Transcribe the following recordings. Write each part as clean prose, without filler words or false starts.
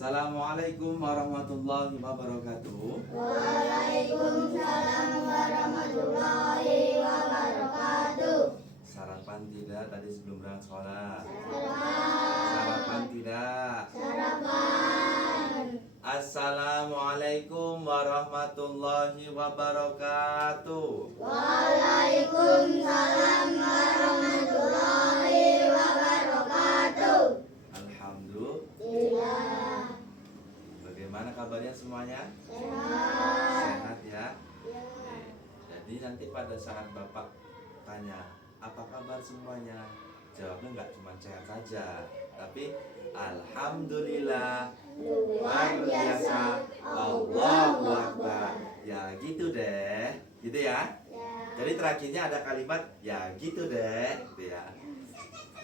Assalamualaikum warahmatullahi wabarakatuh. Waalaikumsalam warahmatullahi wabarakatuh. Sarapan tidak tadi sebelum berangkat sekolah? Sarapan. Sarapan tidak? Sarapan. Assalamualaikum warahmatullahi wabarakatuh. Waalaikumsalam warahmatullahi wabarakatuh. Alhamdulillah. Bagaimana kabarnya semuanya? Sehat. Sehat ya? Oke. Jadi nanti pada saat Bapak tanya apa kabar semuanya, jawabnya nggak cuma sehat saja, tapi Alhamdulillah, luar biasa, Allahu Akbar. Ya gitu deh, gitu ya. Jadi terakhirnya ada kalimat ya gitu deh, gitu ya.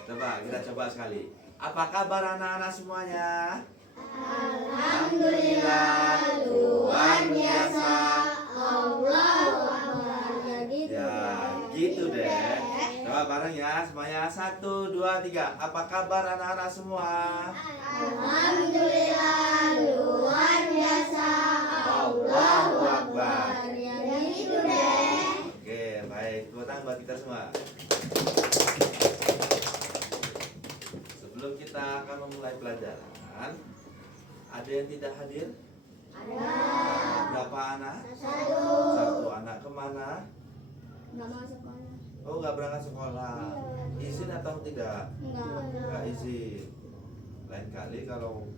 Coba kita coba sekali. Apa kabar anak-anak semuanya? Alhamdulillah, luar biasa, Allahu Akbar. Ya gitu deh. Coba bareng ya semuanya. 1, 2, 3. Apa kabar anak-anak semua? Alhamdulillah, luar biasa, Allahu Akbar. Ya gitu deh. Oke, baik. Tepuk tangan buat kita semua. Sebelum kita akan memulai pelajaran, ada yang tidak hadir? Ada Berapa anak? satu. 1 anak. Kemana? Nggak mau sekolah. Oh, nggak berangkat sekolah. Izin atau tidak? Nggak izin. Lain kali kalau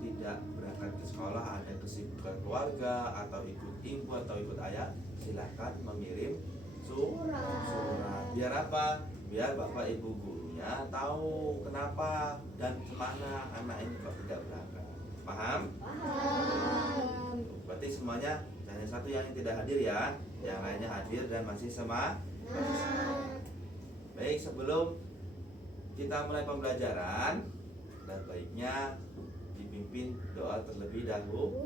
tidak berangkat ke sekolah, ada kesibukan keluarga atau ikut ibu atau ikut ayah, silakan mengirim surat. Biar apa? Biar bapak ibu gurunya tahu kenapa dan kemana anak ini kok tidak berangkat. Paham? Paham. Berarti semuanya hanya satu yang tidak hadir ya, yang lainnya hadir dan masih semangat. Baik, sebelum kita mulai pembelajaran, dan baiknya dipimpin doa terlebih dahulu.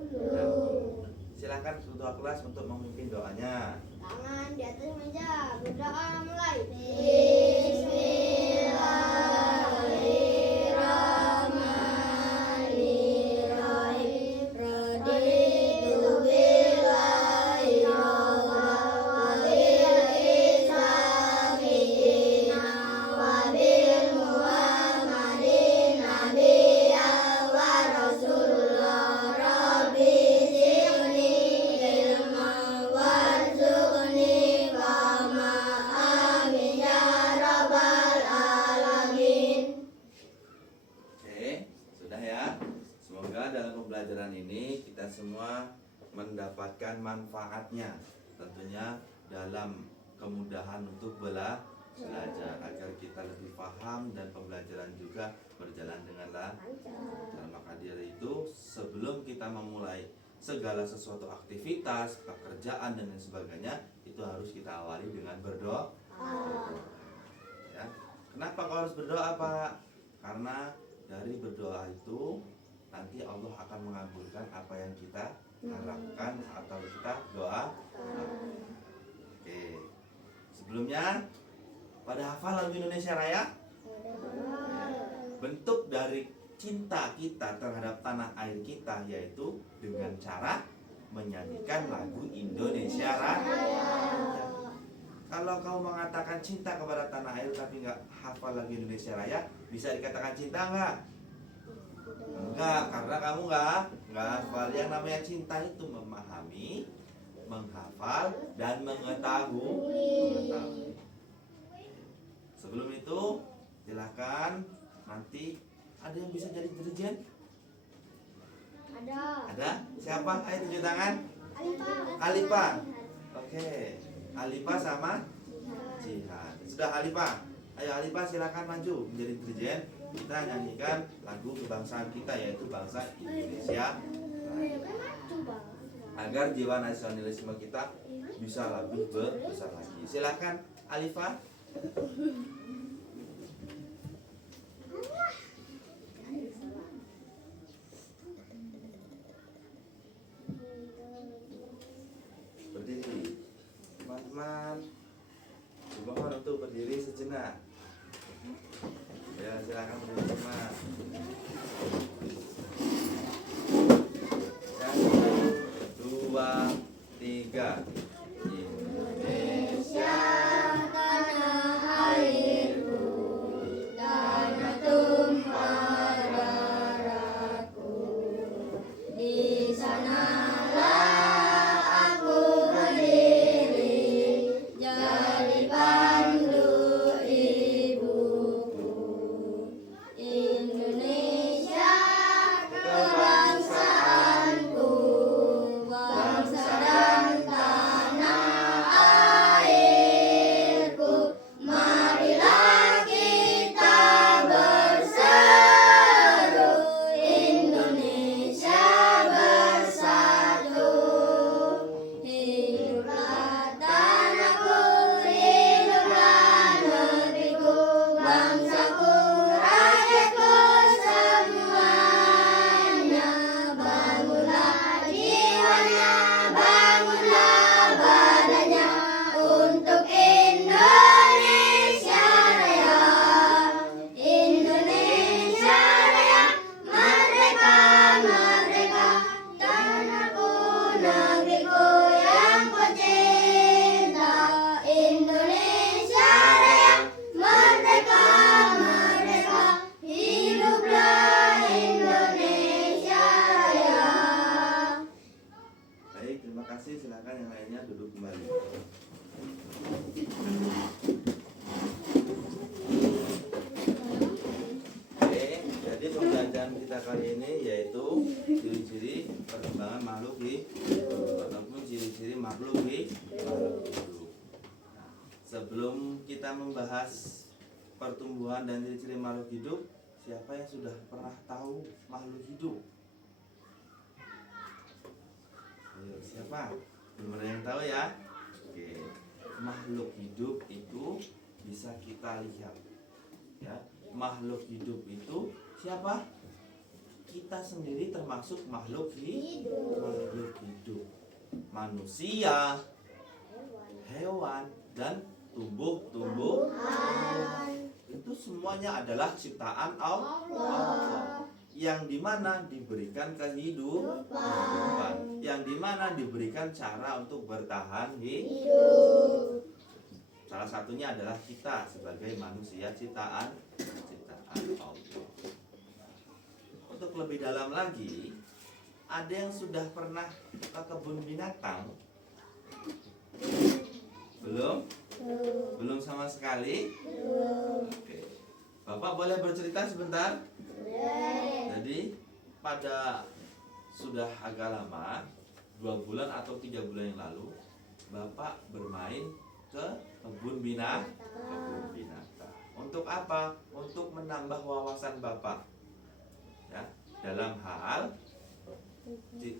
Silakan ketua kelas untuk memimpin doanya. Tangan di atas meja, berdoa mulai. Bismillahirrahmanirrahim. Raditu billahi rabban wa bil islami dinan wa bil muhammadin nabiyyan wa rasulullah. Rabbi zidni ilman warzuqni fahma. Amin ya rabbal alamin. Oke, sudah ya. Semoga dalam pembelajaran ini kita semua mendapatkan manfaatnya. Tentunya dalam kemudahan untuk belajar agar kita lebih paham dan pembelajaran juga berjalan dengan lancar. Maka dari itu sebelum kita memulai segala sesuatu aktivitas, pekerjaan dan lain sebagainya, itu harus kita awali dengan berdoa. Ya. Kenapa kau harus berdoa, Pak? Karena dari berdoa itu nanti Allah akan mengabulkan apa yang kita harapkan atau kita doa. Oke. Sebelumnya pada hafal lagu Indonesia Raya? Bentuk dari cinta kita terhadap tanah air kita yaitu dengan cara menyanyikan lagu Indonesia Raya. Kalau kau mengatakan cinta kepada tanah air tapi nggak hafal lagu Indonesia Raya, bisa dikatakan cinta nggak? Enggak, karena kamu nggak hafal. Yang namanya cinta itu memahami, menghafal, dan mengetahui. Sebelum itu, silakan nanti ada yang bisa jadi dirjen? Ada. Ada? Siapa? Ayo tunjuk tangan. Alifah. Alifah. Oke. Alifah sama Jihad. Sudah Alifah. Ayo Alifah silakan maju menjadi dirjen. Kita nyanyikan lagu kebangsaan kita yaitu bangsa Indonesia. Agar jiwa nasionalisme kita bisa lebih besar lagi. Silakan Alifah. Berdiri. Teman-teman, dimohon untuk berdiri sejenak. Ya, silakan berdiri semua. membahas pertumbuhan dan ciri-ciri makhluk hidup, siapa yang sudah pernah tahu makhluk hidup? Ayo, siapa? Belum ada yang tahu ya? Oke. Makhluk hidup itu bisa kita lihat. Ya, makhluk hidup itu siapa? Kita sendiri termasuk makhluk makhluk hidup. Manusia, hewan, dan tumbuh-tumbuhan. Itu semuanya adalah ciptaan Allah. Yang dimana diberikan kehidupan, yang dimana diberikan cara untuk bertahan hidup. Salah satunya adalah kita sebagai manusia ciptaan Allah. Untuk lebih dalam lagi, ada yang sudah pernah ke kebun binatang? Belum? Belum sama sekali? Oke. Bapak boleh bercerita sebentar? Jadi pada sudah agak lama, 2 bulan atau 3 bulan yang lalu, Bapak bermain ke kebun binatang. Untuk apa? Untuk menambah wawasan Bapak, ya, dalam hal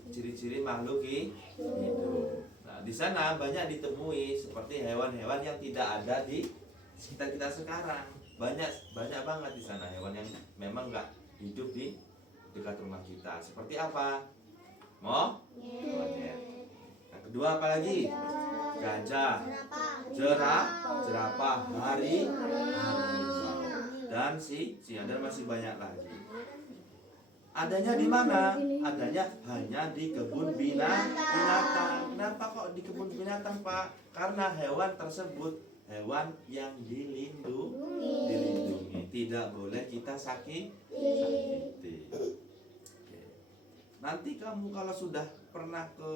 ciri-ciri makhluk hidup. Nah, di sana banyak ditemui seperti hewan-hewan yang tidak ada di sekitar kita sekarang. Banyak banget di sana hewan yang memang nggak hidup di dekat rumah kita. Seperti apa? Monyet. Yang kedua apa lagi? Gajah, jerapah, dan singa, dan masih banyak lagi. Adanya di mana? Adanya hanya di kebun binatang. Kenapa kok di kebun binatang, Pak? Karena hewan tersebut hewan yang dilindungi. Tidak boleh kita sakiti. Oke. Nanti kamu kalau sudah pernah ke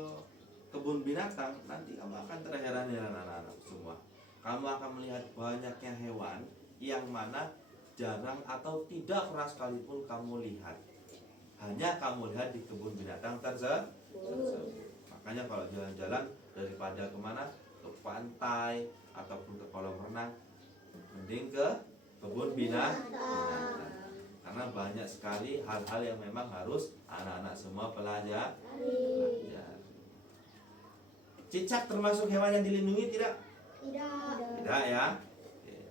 kebun binatang, nanti kamu akan terheran-heran anak-anak semua. Kamu akan melihat banyaknya hewan yang mana jarang atau tidak pernah sekalipun kamu lihat. Hanya kamu lihat di kebun binatang tersebut. Makanya kalau jalan-jalan daripada kemana, ke pantai ataupun ke kolam renang, mending ke kebun binatang. Karena banyak sekali hal-hal yang memang harus anak-anak semua pelajari. Cicak termasuk hewan yang dilindungi tidak? Tidak ya.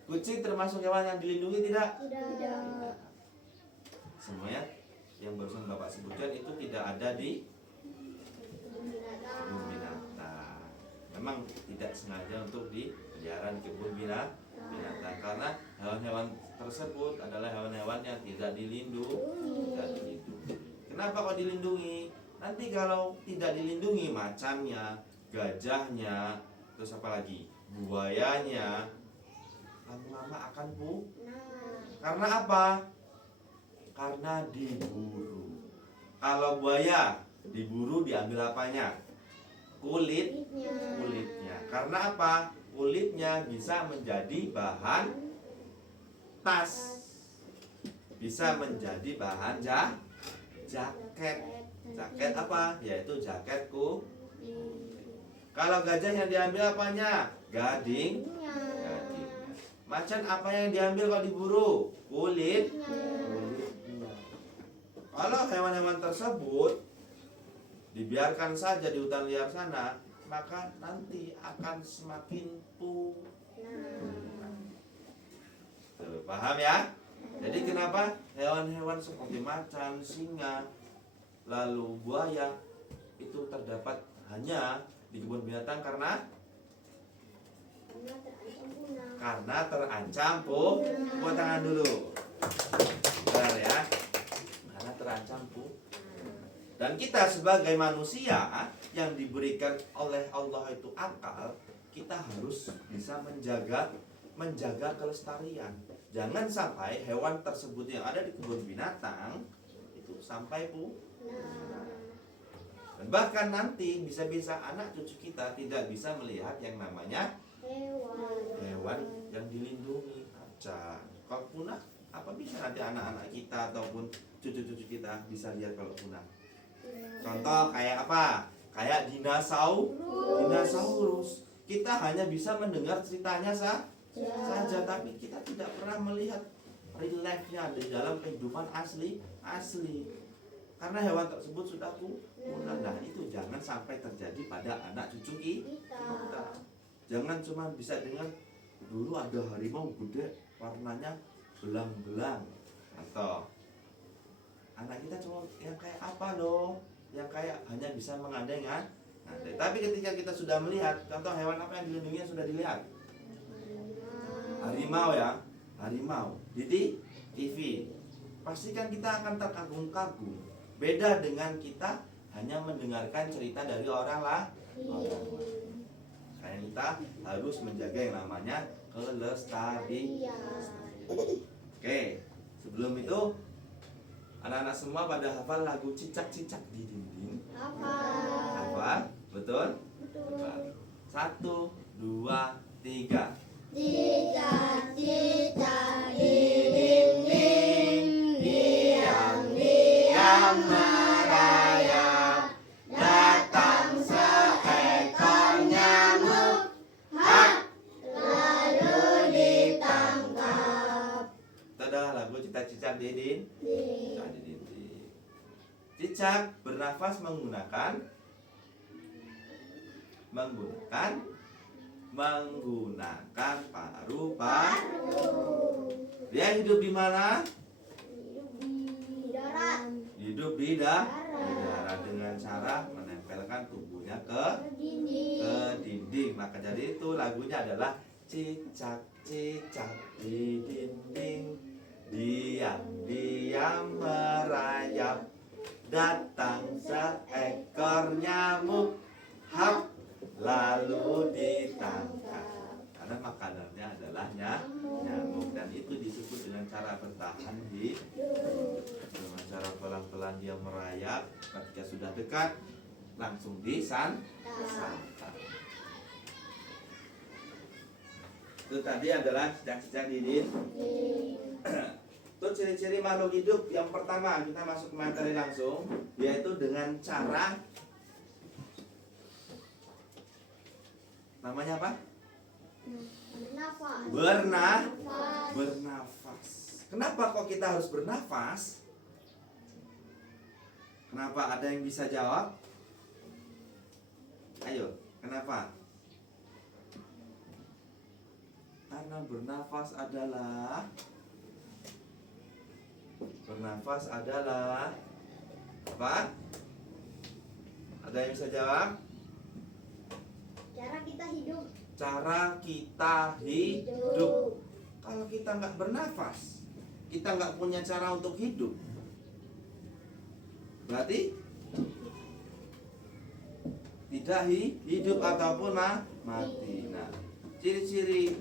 Kucing termasuk hewan yang dilindungi tidak? Tidak. Semuanya yang barusan Bapak sebutkan itu tidak ada di kebun binatang. Memang tidak sengaja untuk dipelihara di kebun binatang, karena hewan-hewan tersebut adalah hewan-hewan yang tidak dilindungi. Kenapa kok dilindungi? Nanti kalau tidak dilindungi, macannya, gajahnya, terus apa lagi? Buayanya, lama-lama akan punah. Karena apa? Karena diburu. Kalau buaya diburu, diambil apanya? Kulitnya. Karena apa? Kulitnya bisa menjadi bahan tas, bisa menjadi bahan jaket. Jaket apa? Yaitu jaket Kalau gajah yang diambil apanya? Gadingnya. Macan apa yang diambil kalau diburu? Kulitnya. Kalau hewan-hewan tersebut dibiarkan saja di hutan liar sana, maka nanti akan semakin punah. Paham ya? Jadi kenapa hewan-hewan seperti macan, singa, lalu buaya itu terdapat hanya di kebun binatang karena terancam punah. Buat tangan dulu. Benar ya? Karena terancam punah. Dan kita sebagai manusia yang diberikan oleh Allah itu akal, kita harus bisa menjaga kelestarian. Jangan sampai hewan tersebut yang ada di kebun binatang itu sampai punah. Dan bahkan nanti bisa-bisa anak cucu kita tidak bisa melihat yang namanya hewan yang dilindungi. Kalau punah, apa bisa nanti anak-anak kita ataupun cucu-cucu kita bisa lihat kalau punah? Contoh kayak apa? Kayak dinosaurus. Kita hanya bisa mendengar ceritanya saja, tapi kita tidak pernah melihat real life-nya di dalam kehidupan asli. Karena hewan tersebut sudah punah. Nah, itu jangan sampai terjadi pada anak cucu kita. Jangan cuma bisa dengar dulu ada harimau gede warnanya belang-belang, atau anak kita cuma yang kayak apa loh, yang kayak hanya bisa mengandai kan. Nah, tapi ketika kita sudah melihat, contoh hewan apa yang dilindungi yang sudah dilihat? Harimau ya, harimau di TV. Pastikan kita akan terkagum-kagum. Beda dengan kita hanya mendengarkan cerita dari orang lain. Kayak kita harus menjaga yang namanya kelestarian. Oke, sebelum itu anak-anak semua pada hafal lagu Cicak-cicak di dinding? Hafal? Betul? Betul. 1, 2, 3. Cicak-cicak di dinding, diam-diam merayap, datang seekor nyamuk, hap, lalu ditangkap. Itu adalah lagu Cicak-cicak di dinding. Cicak bernafas menggunakan paru-paru. Dia hidup di mana? Hidup di darat dengan cara menempelkan tubuhnya ke dinding. Maka dari itu lagunya adalah cicak-cicak di dinding, diam-diam merayap, datang seekor nyamuk, hap, lalu ditangkap. Karena makanannya adalah nyamuk, dan itu disebut dengan cara bertahan hidup. Dengan cara pelan-pelan dia merayap, ketika sudah dekat langsung disantap. Itu tadi adalah cicak-cicak di dinding. Itu ciri-ciri makhluk hidup yang pertama, kita masuk ke materi langsung, yaitu dengan cara namanya apa? Bernafas. Kenapa kok kita harus bernafas? Kenapa? Ada yang bisa jawab? Ayo, kenapa? Karena bernafas adalah apa? Ada yang bisa jawab? Cara kita hidup. Kalau kita nggak bernafas, kita nggak punya cara untuk hidup, berarti tidak hidup ataupun mati. Nah, ciri-ciri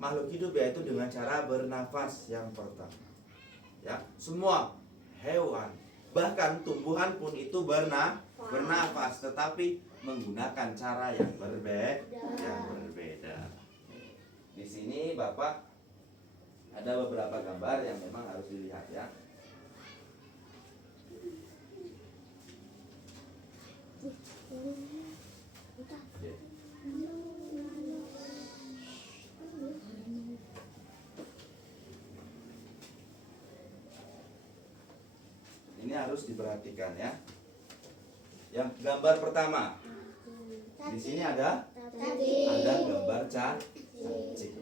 makhluk hidup yaitu dengan cara bernafas yang pertama. Ya, semua hewan, bahkan tumbuhan pun itu bernafas, tetapi menggunakan cara yang berbeda. Di sini Bapak ada beberapa gambar yang memang harus dilihat ya. Ini harus diperhatikan ya. Yang gambar pertama, di sini ada gambar cacing.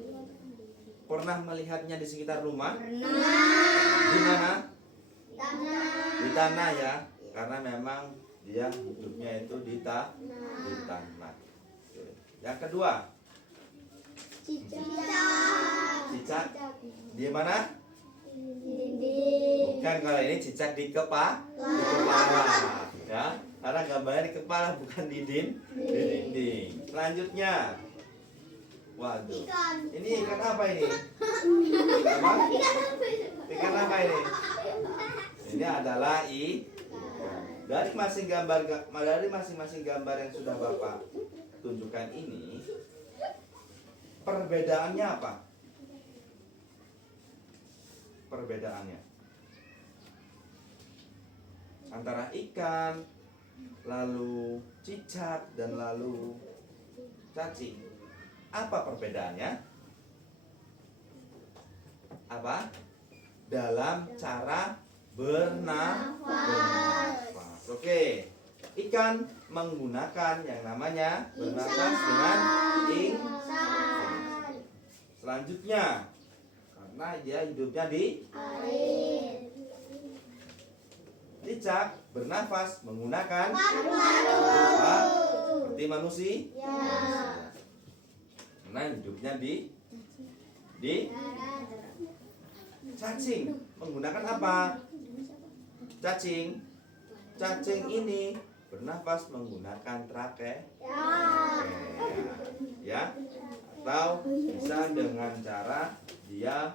Pernah melihatnya di sekitar rumah? Di mana? Di tanah ya, karena memang dia hidupnya itu di tanah. Yang kedua, cicak di mana? Bukan, kalau ini cicak di kepala. Ya, karena gambarnya di kepala bukan di dinding. Selanjutnya, waduh, ini ikan apa ini? Apa? Ikan apa ini? Ini adalah dari masing-masing gambar yang sudah Bapak tunjukkan ini, perbedaannya apa? Perbedaannya antara ikan, lalu cicak, dan lalu cacing. Apa perbedaannya? Apa? Dalam cara bernafas. Oke. Ikan menggunakan yang namanya bernafas dengan Insan. Selanjutnya, karena dia hidupnya di Air. cicak bernafas menggunakan Paru-paru. apa? Seperti manusia. Ya. Karena hidupnya di cacing menggunakan apa? Cacing. Cacing ini bernafas menggunakan trachea. Ya. Atau bisa dengan cara dia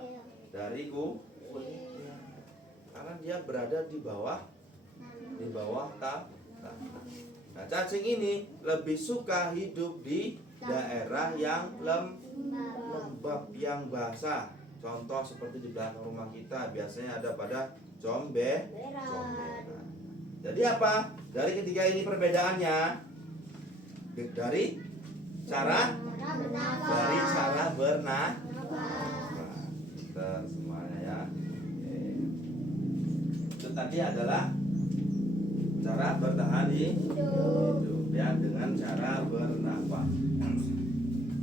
dari kulitnya. Karena dia berada di bawah tanah. Nah, cacing ini lebih suka hidup di daerah yang lembab, yang basah. Contoh seperti di belakang rumah kita biasanya ada pada comberan. Jadi apa? Dari ketiga ini perbedaannya dari cara bernafas. Semuanya ya. Oke. Itu tadi adalah cara bertahan hidup ya dengan cara bernafas.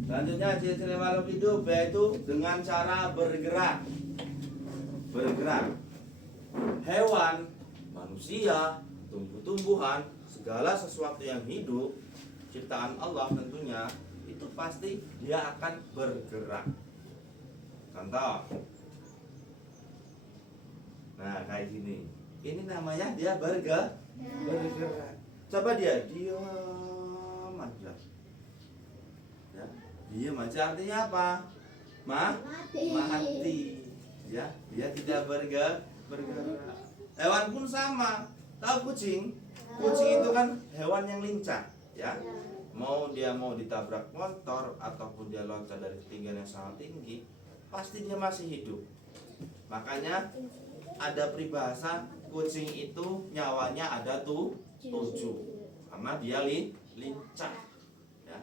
Selanjutnya ciri-ciri makhluk hidup yaitu dengan cara bergerak. Hewan, manusia, tumbuh-tumbuhan, segala sesuatu yang hidup ciptaan Allah tentunya itu pasti dia akan bergerak. Contoh. Nah, kayak gini. Ini namanya dia bergerak. Coba dia diam aja. Ya, diam aja artinya apa? Mati. Ya, dia tidak bergerak. Hewan pun sama. Tahu kucing? Kucing itu kan hewan yang lincah, ya. Mau ditabrak motor ataupun dia loncat dari ketinggian yang sangat tinggi, pasti dia masih hidup. Makanya ada peribahasa kucing itu nyawanya ada 7 karena dia lincah, ya.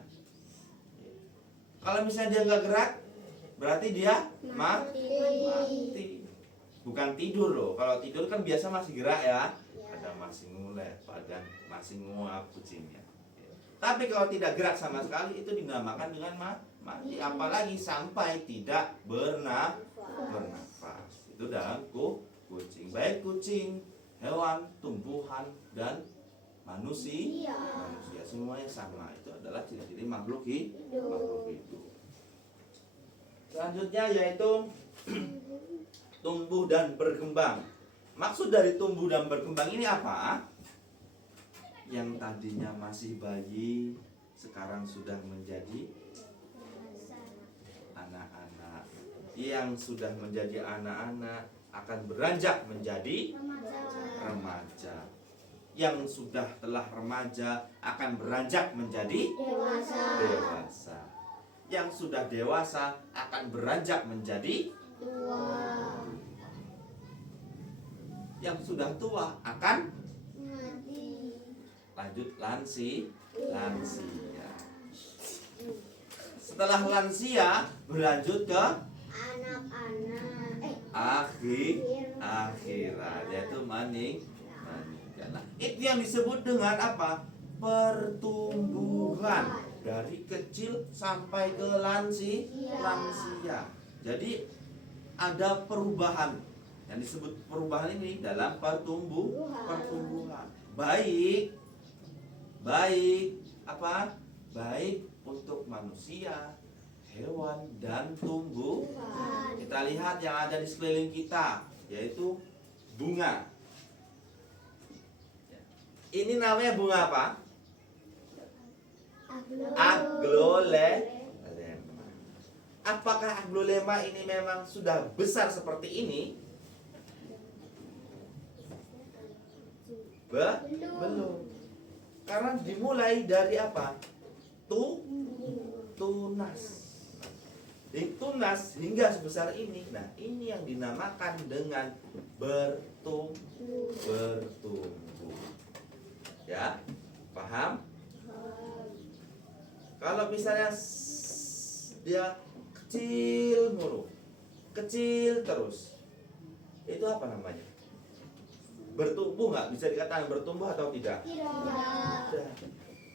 Kalau misalnya dia nggak gerak, berarti dia mati. Bukan tidur loh. Kalau tidur kan biasa masih gerak ya. Ada masih ngulet, pada masih nguap kucingnya. Tapi kalau tidak gerak sama sekali itu dinamakan dengan mati. Apalagi sampai tidak bernafas. Itu dalam kucing. Baik kucing, hewan, tumbuhan dan manusia semuanya sama. Itu adalah ciri-ciri makhluk hidup. Selanjutnya yaitu tumbuh dan berkembang. Maksud dari tumbuh dan berkembang ini apa? Yang tadinya masih bayi sekarang sudah menjadi anak-anak. Yang sudah menjadi anak-anak akan beranjak menjadi remaja. Yang sudah telah remaja akan beranjak menjadi dewasa. Yang sudah dewasa akan beranjak menjadi Tua. Yang sudah tua akan Mati. lanjut lansia. Setelah lansia berlanjut ke Anak-anak. akhirat yaitu meninggal. Nah, itu yang disebut dengan apa? Pertumbuhan dari kecil sampai ke lansia. Jadi ada perubahan. Yang disebut perubahan ini dalam pertumbuhan. Baik apa? Baik untuk manusia, hewan dan tumbuhan. Kita lihat yang ada di sekeliling kita, yaitu bunga. Ini namanya bunga apa? Aglonema. Apakah aglonema ini memang sudah besar seperti ini? Belum. Karena dimulai dari apa? Tunas. Tunas hingga sebesar ini. Nah, ini yang dinamakan dengan bertumbuh. Ya, paham? Kalau misalnya dia kecil mulu, kecil terus. Itu apa namanya? Bertumbuh nggak? Bisa dikatakan bertumbuh atau tidak? Tidak. Tidak.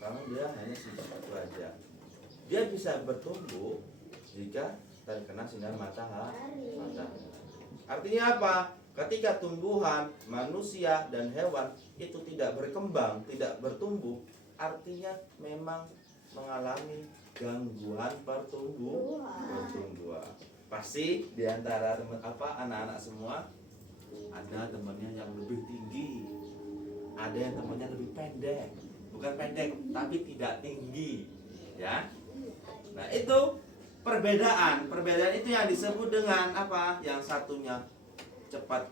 Karena dia hanya satu aja. Dia bisa bertumbuh jika terkena sinar matahari. Artinya apa? Ketika tumbuhan, manusia dan hewan itu tidak berkembang, tidak bertumbuh, artinya memang mengalami gangguan pertumbuhan. Pasti di antara anak-anak semua ada temannya yang lebih tinggi, ada yang temannya lebih pendek, bukan pendek tapi tidak tinggi, ya. Nah itu perbedaan itu yang disebut dengan apa? Yang satunya cepat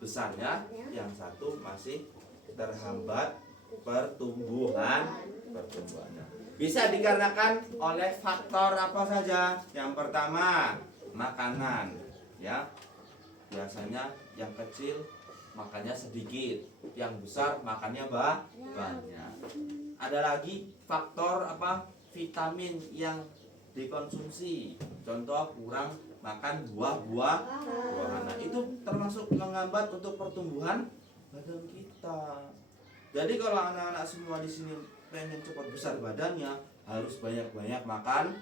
besarnya, yang satu masih terhambat pertumbuhannya. Bisa dikarenakan oleh faktor apa saja? Yang pertama, makanan, ya. Biasanya yang kecil makannya sedikit, yang besar makannya banyak. Ada lagi faktor apa? Vitamin yang dikonsumsi. Contoh kurang makan buah-buahan. Nah, itu termasuk menghambat untuk pertumbuhan badan kita. Jadi kalau anak-anak semua di sini pengen cepat besar badannya, harus banyak-banyak makan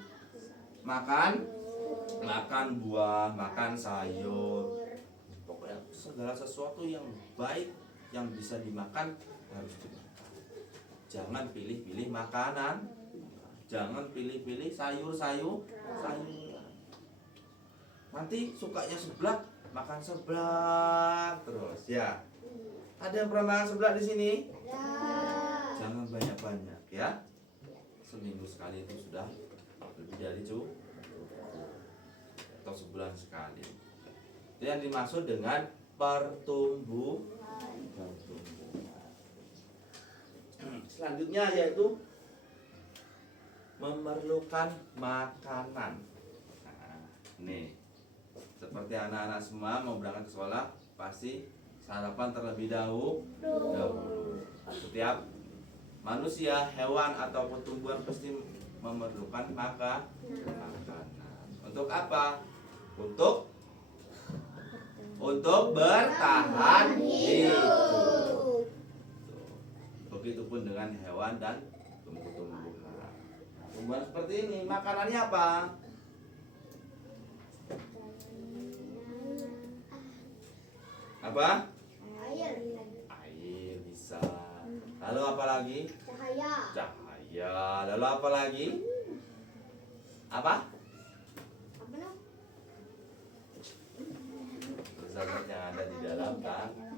buah, makan sayur. Pokoknya segala sesuatu yang baik yang bisa dimakan harus dimakan. Jangan pilih-pilih makanan. Jangan pilih-pilih sayur-sayuran. Nanti sukanya seblak, makan seblak terus, ya. Ada yang pernah makan seblak di sini? Jangan banyak-banyak, ya. Seminggu sekali itu sudah lebih dari cukup. Atau sebulan sekali. Itu yang dimaksud dengan pertumbuhan. Selanjutnya yaitu memerlukan makanan. Nah, nih seperti anak-anak semua mau berangkat ke sekolah pasti sarapan terlebih dahulu. Setiap manusia, hewan ataupun tumbuhan pasti memerlukan makanan. Untuk apa? Untuk bertahan hidup. Begitupun dengan hewan dan tumbuh-tumbuhan. Tumbuhan seperti ini, makanannya apa? Apa? Air. Air bisa. Lalu apa lagi? Cahaya. Cahaya. Lalu apa lagi? Apa? Apa nom? Zat yang ada di dalam tanah.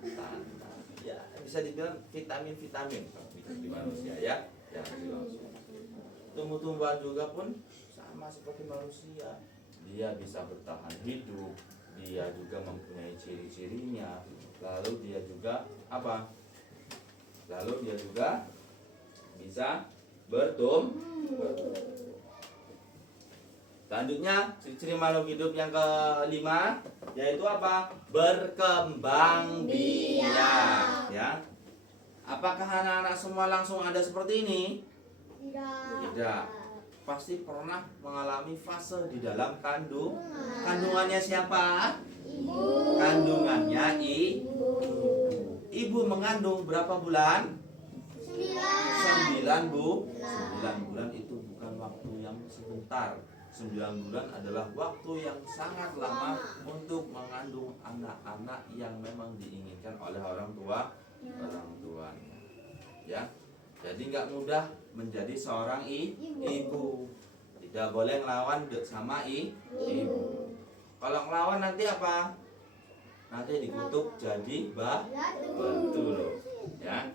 Ya, bisa dibilang vitamin di manusia, ya. Tumbuh-tumbuhan juga pun sama seperti manusia. Dia bisa bertahan hidup, dia juga mempunyai ciri-cirinya. Lalu dia juga apa? Lalu dia juga bisa bertumbuh. Selanjutnya ciri-ciri makhluk hidup yang kelima yaitu apa? Berkembang biak, ya. Apakah anak-anak semua langsung ada seperti ini? Tidak. Pasti pernah mengalami fase di dalam kandungannya siapa? Ibu. Kandungannya ibu mengandung berapa bulan? 9 bulan itu bukan waktu yang sebentar. 9 bulan adalah waktu yang sangat lama untuk mengandung anak-anak yang memang diinginkan oleh orang tuanya. Ya. Jadi nggak mudah menjadi seorang ibu. Tidak boleh ngelawan sama ibu. Kalau ngelawan nanti apa? Nanti dikutuk jadi batu loh. Ya.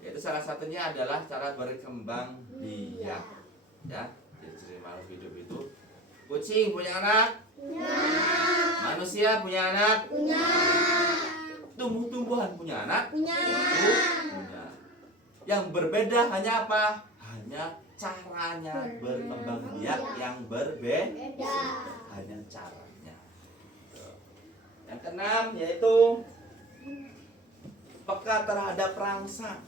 Itu salah satunya adalah cara berkembang biak. Ya. Ciri makhluk hidup itu. Kucing punya anak? Manusia punya anak? Tumbuh-tumbuhan punya anak? Punya. Yang berbeda hanya apa? Hanya caranya berkembang biak yang berbeda. Hanya caranya. Yang keenam yaitu peka terhadap rangsang.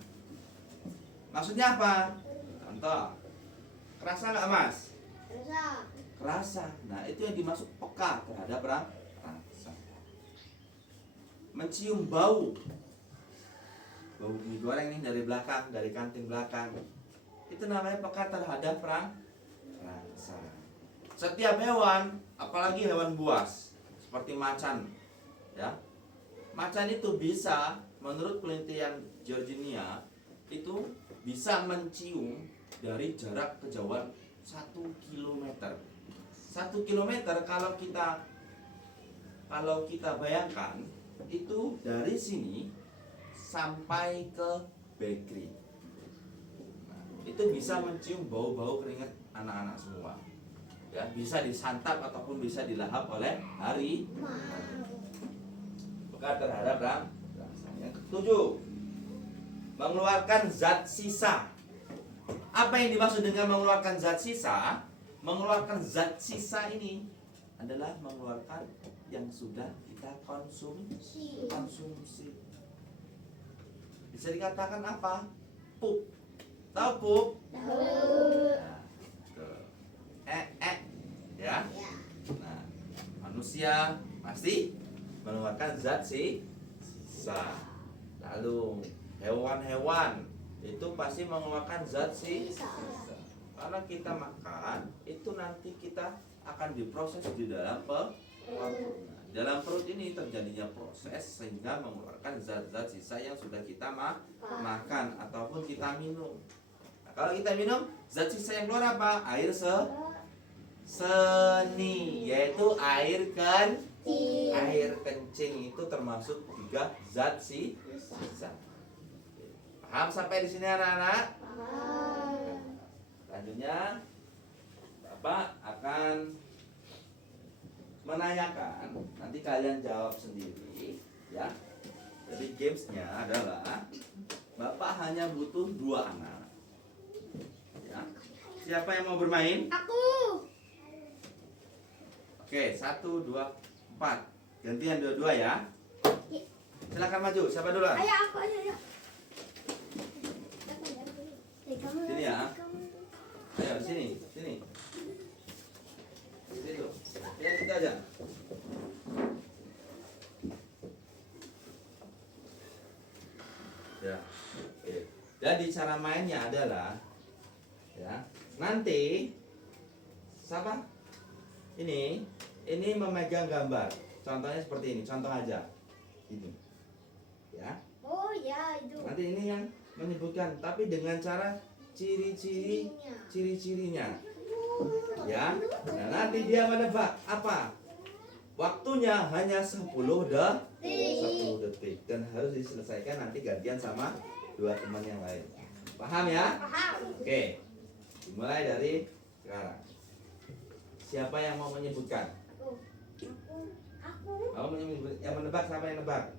Maksudnya apa? Contoh, kerasa nggak mas? Rasa. Rasa. Nah, itu yang dimaksud peka terhadap rasa. Mencium bau. Bau mie goreng nih dari belakang, dari kantin belakang. Itu namanya peka terhadap rasa. Setiap hewan, apalagi hewan buas seperti macan, ya. Macan itu bisa, menurut penelitian Georgia, itu bisa mencium dari jarak kejauhan 1 kilometer. 1 kilometer kalau kita bayangkan itu dari sini sampai ke bakery. Nah, itu bisa mencium bau-bau keringat anak-anak semua. Ya, bisa disantap ataupun bisa dilahap oleh peka terhadap rasa. Yang ketujuh, mengeluarkan zat sisa. Apa yang dimaksud dengan mengeluarkan zat sisa? Mengeluarkan zat sisa ini adalah mengeluarkan yang sudah kita konsumsi. Bisa dikatakan apa? Pup. Tahu pup? Tahu. Nah, tuh. Ya. Ya. Nah, manusia pasti mengeluarkan zat sisa. Lalu hewan-hewan itu pasti mengeluarkan zat sisa. Karena kita makan, itu nanti kita akan diproses di dalam perut. Dalam perut ini terjadinya proses sehingga mengeluarkan zat-zat sisa yang sudah kita makan ataupun kita minum. Nah, kalau kita minum, zat sisa yang keluar apa? Air seni, yaitu air kencing itu termasuk 3 zat sisa. Paham sampai di sini anak-anak? Selanjutnya Bapak akan menanyakan, nanti kalian jawab sendiri, ya. Jadi gamesnya adalah Bapak hanya butuh 2 anak, ya. Siapa yang mau bermain? Aku. Oke, 1, 2, 4. Gantian 2-2 ya. Silakan maju. Siapa duluan? Ayo aku aja. Sini ya. Ayo sini. Situ. Lihat kita aja. Ya. Oke. Jadi cara mainnya adalah, ya. Nanti siapa? Ini memegang gambar. Contohnya seperti ini. Contoh aja. Ini. Ya. Oh ya itu. Nanti ini yang menyebutkan, tapi dengan cara ciri-cirinya. Ya. Nah, nanti dia menebak apa? Waktunya hanya 10 detik dan harus diselesaikan nanti gantian sama 2 teman yang lain. Paham ya? Paham. Oke. Dimulai dari sekarang. Siapa yang mau menyebutkan? Aku. Mau yang menebak, siapa yang nebak?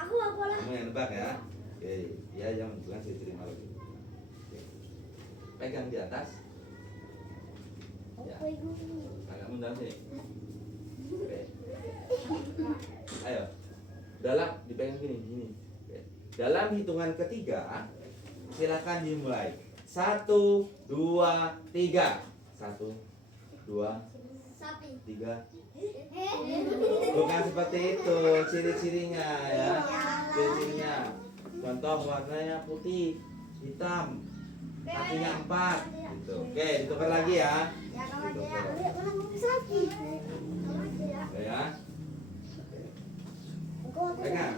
Aku lah. Kamu yang nebak ya. Oke, dia yang menentukan ciri-ciri makhluk itu. Oke. Pegang di atas. Ya. Agak mundur sini. Oke. Ayo. Dipegang gini. Oke. Dalam hitungan ketiga, silakan dimulai. 1, 2, 3. 1, 2, Sapi. 3. Bukan seperti itu ciri-cirinya ya. Ciri-cirinya. Contoh warnanya putih, hitam, kakinya 4. Gitu. Oke, ditukar lagi ya. Ya kamu aja ya. Mana sapi? Oke ya. Pegang.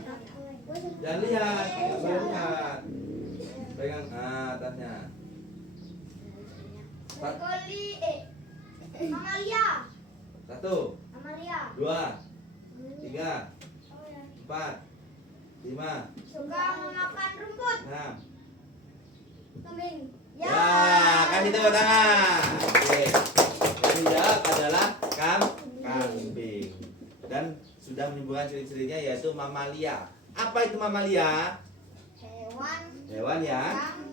Jangan lihat, jangan lihat. Pegang atasnya. Koli Amalia. 1, Amalia. 2, 3, 4, 5, Suka memakan rumput. 6. Kambing. Ya, kasih tepuk tangan. Oke. Yang dijawab adalah kambing. Dan sudah menimbulkan ciri-cirinya yaitu mamalia. Apa itu mamalia? Hewan yang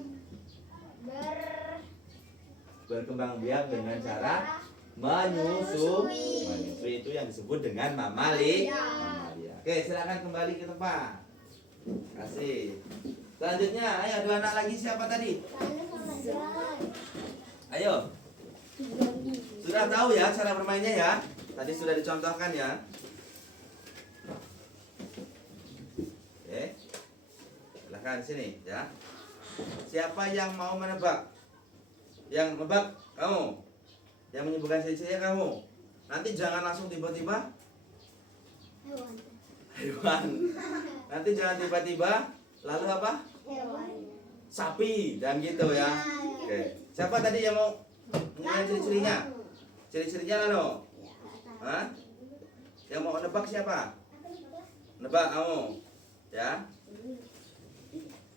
berkembang biak dengan cara menyusui. Itu yang disebut dengan mamalia. Oke, silakan kembali ke tempat. Kasih. Selanjutnya, ayo 2 anak lagi, siapa tadi? Ayo. Sudah tahu ya cara bermainnya ya? Tadi sudah dicontohkan ya. Oke. Silahkan sini ya. Siapa yang mau menebak? Yang menebak kamu. Yang menyebutkan ciri-cirinya kamu. Nanti jangan langsung tiba-tiba Hewan. hewan. Nanti jangan tiba-tiba lalu apa? Hewan. Sapi dan gitu ya. Oke. Siapa tadi yang mau mengenai ciri-cirinya? Ciri-cirinya lalu. Hah? Yang mau nebak siapa? Nebak kamu. Ya.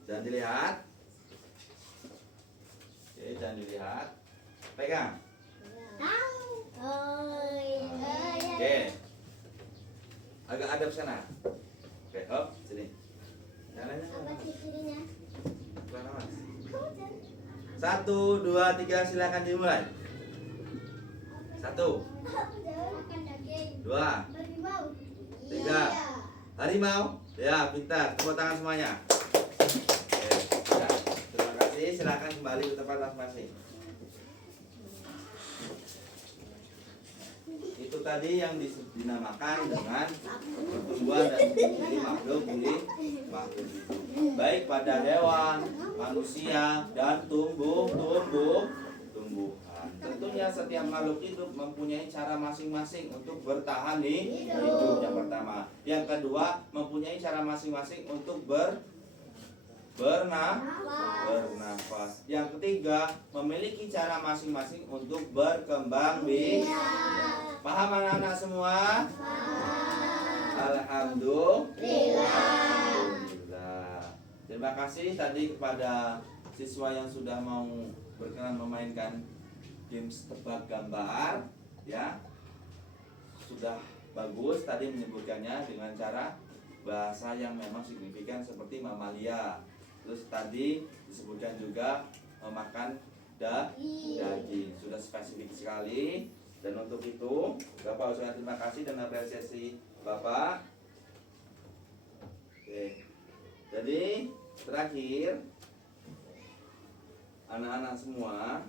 Jangan dilihat. Oke, jangan dilihat. Pegang. Tahu. Oh iya. Oke. Agak hadap sana. Oke, hop, sini. Jangan Apa ciri-cirinya? Bukan awas. 1, 2, 3 silakan dimulai. 1, Makan daging. 2, Harimau. 3. Harimau. Ya, pintar. Tepuk tangan semuanya. Oke, ya. Terima kasih. Silakan kembali ke tempat masing-masing. Itu tadi yang dinamakan dengan pertumbuhan dan diri makhluk hidup. Baik pada hewan, manusia, dan tumbuhan. Tentunya setiap makhluk hidup mempunyai cara masing-masing untuk bertahan hidup. Yang pertama. Yang kedua, mempunyai cara masing-masing untuk bernafas. Yang ketiga, memiliki cara masing-masing untuk berkembang biak. Paham anak-anak semua? Alhamdulillah. Terima kasih tadi kepada siswa yang sudah mau berkenan memainkan games tebak gambar, ya. Sudah bagus tadi menyebutkannya dengan cara bahasa yang memang signifikan seperti mamalia. Terus tadi disebutkan juga memakan daging. Sudah spesifik sekali. Dan untuk itu Bapak ucapkan terima kasih dan apresiasi Bapak. Oke. Jadi terakhir anak-anak semua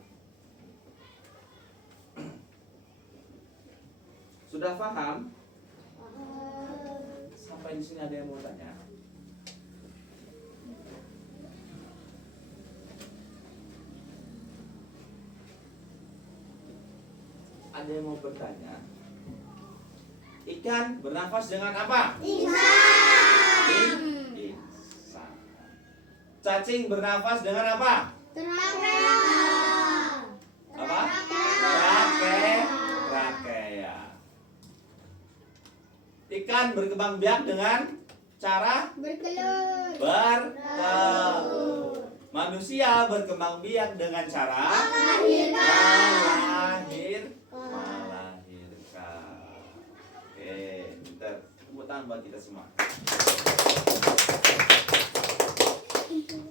sudah paham? Sampai di sini ada yang mau tanya? Ada yang mau bertanya? Ikan bernafas dengan apa? Insan. Cacing bernafas dengan apa? Apa? Trakea. Ikan berkembang biak dengan cara bertelur. Manusia berkembang biak dengan cara melahirkan. Oke, kita tepuk tangan buat kita semua.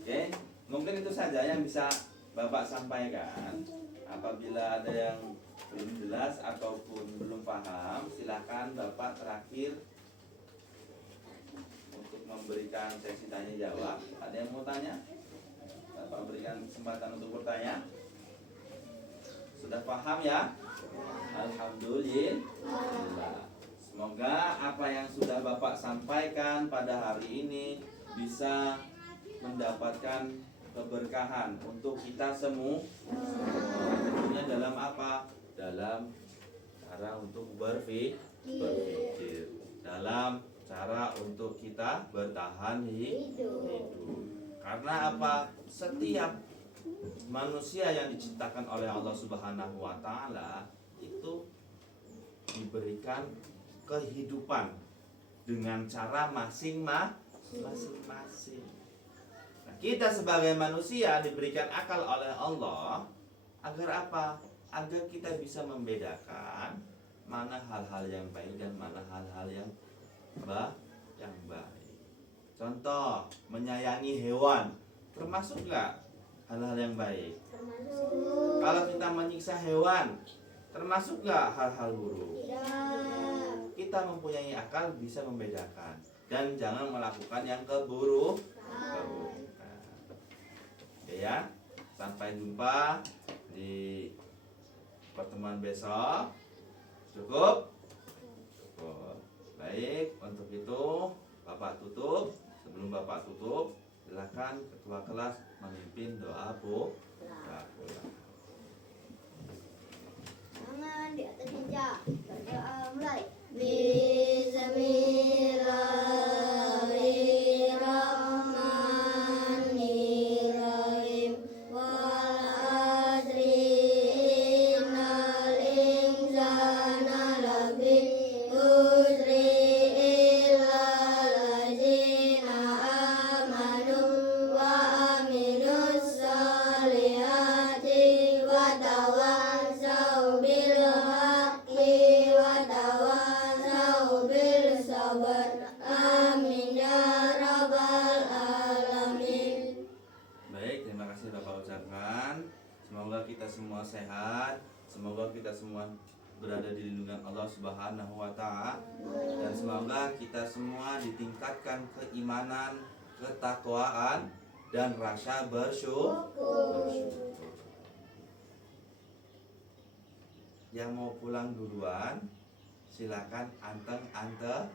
Oke, mungkin itu saja yang bisa Bapak sampaikan. Apabila ada yang belum jelas ataupun belum paham, silakan Bapak terakhir untuk memberikan sesi tanya jawab. Ada yang mau tanya? Bapak berikan kesempatan untuk bertanya. Sudah paham ya? Alhamdulillah. Semoga apa yang sudah Bapak sampaikan pada hari ini bisa mendapatkan keberkahan untuk kita semua. Tentunya dalam apa? Dalam cara untuk berpikir, dalam cara untuk kita bertahan hidup. Karena apa? Setiap manusia yang diciptakan oleh Allah Subhanahu wa taala itu diberikan kehidupan dengan cara masing-masing. Nah, kita sebagai manusia diberikan akal oleh Allah agar apa? Agar kita bisa membedakan mana hal-hal yang baik dan mana hal-hal yang baik. Contoh, menyayangi hewan termasuk nggak hal-hal yang baik? Kalau kita menyiksa hewan termasuk nggak hal-hal buruk? Kita mempunyai akal bisa membedakan dan jangan melakukan yang keburukan. Oke ya, sampai jumpa di pertemuan besok. Cukup? Cukup. Baik, untuk itu Bapak tutup. Sebelum Bapak tutup, silakan ketua kelas memimpin doa pulang. Tangan di atas meja. Berdoa mulai. Bismillahirrahmanirrahim. Wal asri innal insana lafi khusri illa allazina amanu wa amilus solihati wa tawassaw bil haqqi wa tawassaw bil sabr. Amin ya rabbal alamin. Baik, terima kasih Bapak ucapkan. Semoga kita semua sehat. Semoga kita semua berada di lindungan Allah Subhanahu wa Ta'ala. Dan semoga kita semua ditingkatkan keimanan, ketakwaan, dan rasa bersyukur. Yang mau pulang duluan, silakan anteng-anteng.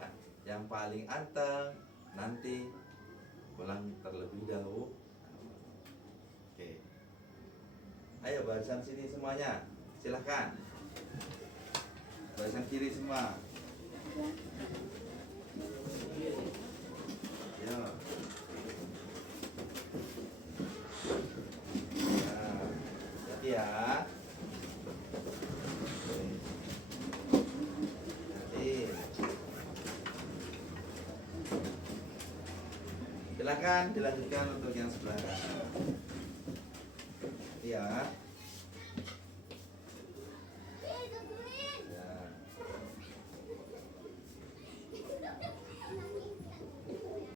Nah, yang paling anteng nanti pulang terlebih dahulu. Oke. Ayo barisan sini semuanya. Silakan. Barisan kiri semua. Ayo. Nah, hati ya. Hati. Silakan dilanjutkan untuk yang sebelah kanan. Ya.